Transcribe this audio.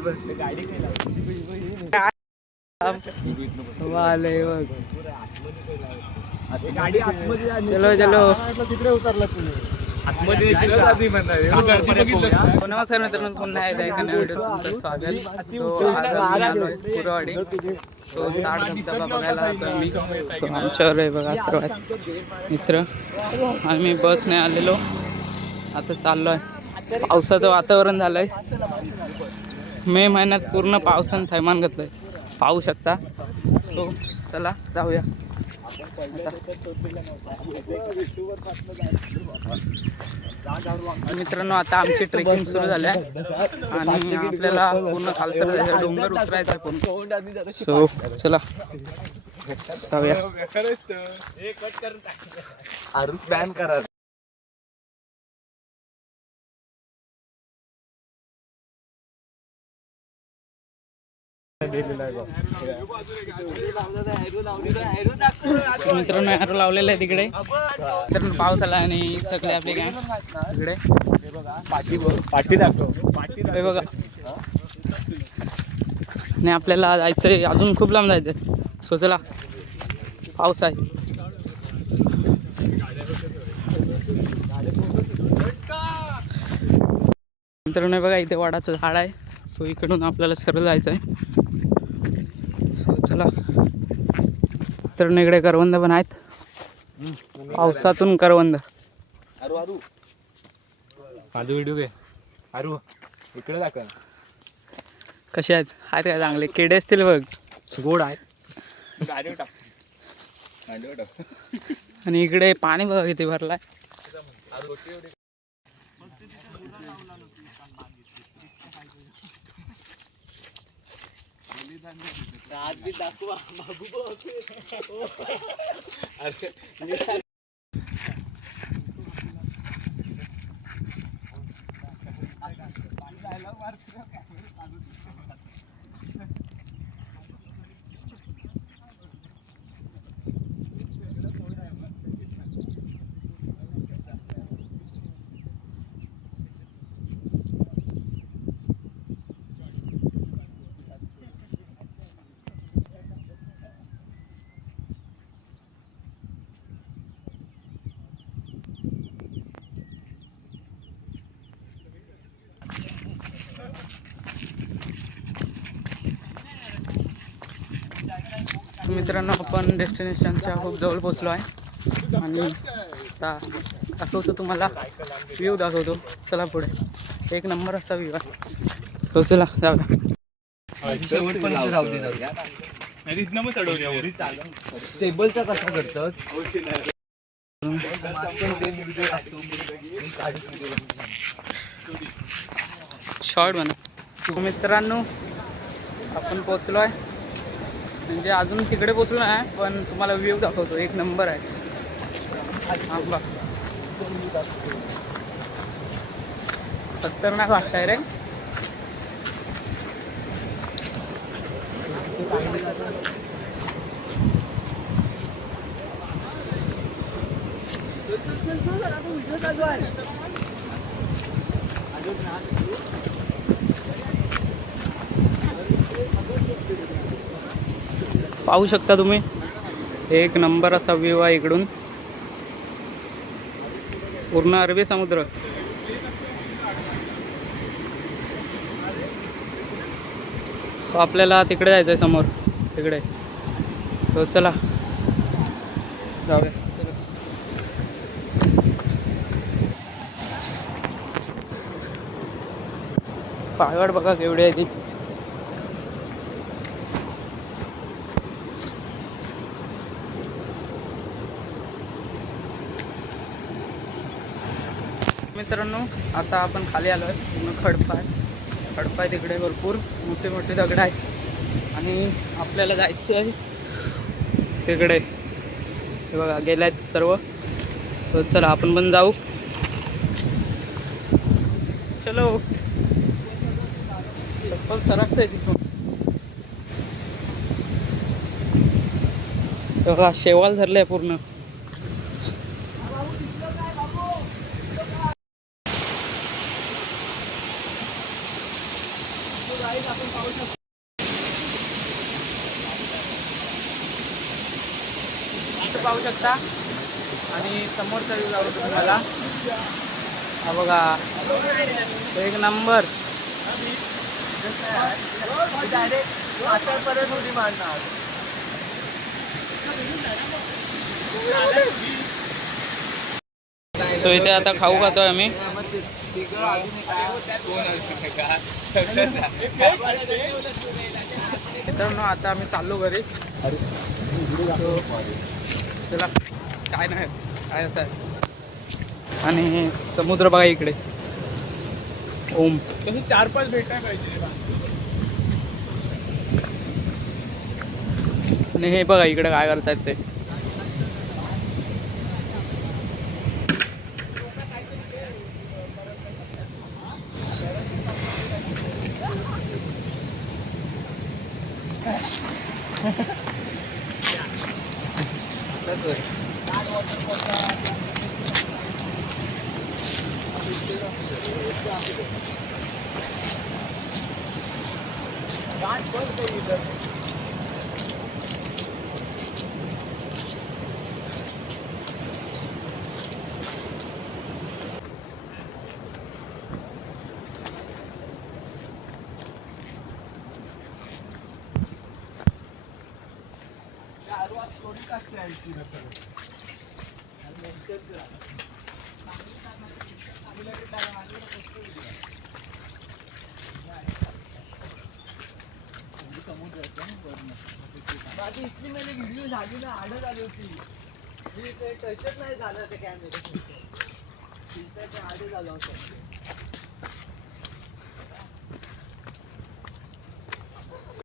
चलो चलो तिकडे उतरला तुम्ही. नमस्कार मित्रांनो, पुन्हा एकदा एका नवीन व्हिडिओ तुमचं स्वागत. सो आज आम्ही आलोय कुरवाडी. सो ताड धबधबा बघायला जातोय मी. आमच्यावर आहे बघा सर्वात मित्र. आम्ही बसने आलेलो, आता चाललोय. पावसाचं वातावरण झालंय. मे महिन्यात पूर्ण पावसानं थैमान घातलंय, पाहू शकता. सो चला जाऊया. मित्रांनो, आता आमची ट्रेकिंग सुरू झाल्या आणि आपल्याला पूर्ण खालसर जायचं, डोंगर उतरायचं पूर्ण. सो चला जाऊया. बॅन करा. मित्रांनो ॲरो लावलेला आहे तिकडे. मित्रांनो पाऊस आला आणि सगळे आपले काय तिकडे पाठी दाखव. हे बघा. आणि आपल्याला जायचंय, अजून खूप लांब जायचंय. सो चला, पाऊस आहे. मित्रांनो बघा, इथे वडाचं झाड आहे. सो इकडून आपल्याला सरळ जायचं आहे. सो चला. तर इकडे करवंद पण आहेत, पावसातून करवंद. माझा व्हिडिओ घे. अरू इकडे दाखव. कसे आहेत? आहेत काय चांगले? किडे असतील बघ, गोड आहे. आणि इकडे पाणी बघा किती भरलाय. मित्रांनो, आपण डेस्टिनेशनच्या खूप जवळ पोचलो आहे आणि आता दाखवतो तुम्हाला, व्ह्यू दाखवतो. चला पुढे. एक नंबर असा व्ह्यू आहे. तो चला जाऊया. टेबलचा कसा करतात? शॉर्ट म्हणा. मित्रांनो आपण पोचलो आहे, म्हणजे अजून तिकडे पोचलो नाही, पण तुम्हाला व्ह्यू दाखवतो. एक नंबर आहे. खतरनाक वाटतंय रे. पाहू शकता तुम्ही, एक नंबर असा व्ह्यू आहे इकडून. पूर्ण अरबी समुद्र. सो आपल्याला तिकडे जायचं आहे, समोर तिकडे. तो चला जाऊया. पायवाट बघा केवढी आहे ती. मित्रांनो आता आपण खाली आलो आहे. पूर्ण खडपा आहे तिकडे. भरपूर मोठे मोठे दगड आहेत आणि आपल्याला जायचं आहे तिकडे. हे बघा गेले आहेत सर्व. तर चला आपण पण जाऊ. चलो. चप्पल सरकतंय तिथून. बघा शेवाल धरले पूर्ण. इथं पाहू शकता आणि समोरचा व्ह्यू आवडतो तुम्हाला. हा बघा एक नंबर. सो इथे आता खाऊ खातोय आम्ही. मित्रांनो आता आम्ही चाललो घरी. So, चला काय नाही काय आता. आणि समुद्र बघा इकडे. ओम 4-5 भेटायला पाहिजे. आणि हे बघा इकडे काय करतायत ते. बाकी इतकी मेरी व्हिडिओ झाली ना आडत आली होती. मी ते टचच नाही झालं ते कॅमेरे. आडे झालं होतं.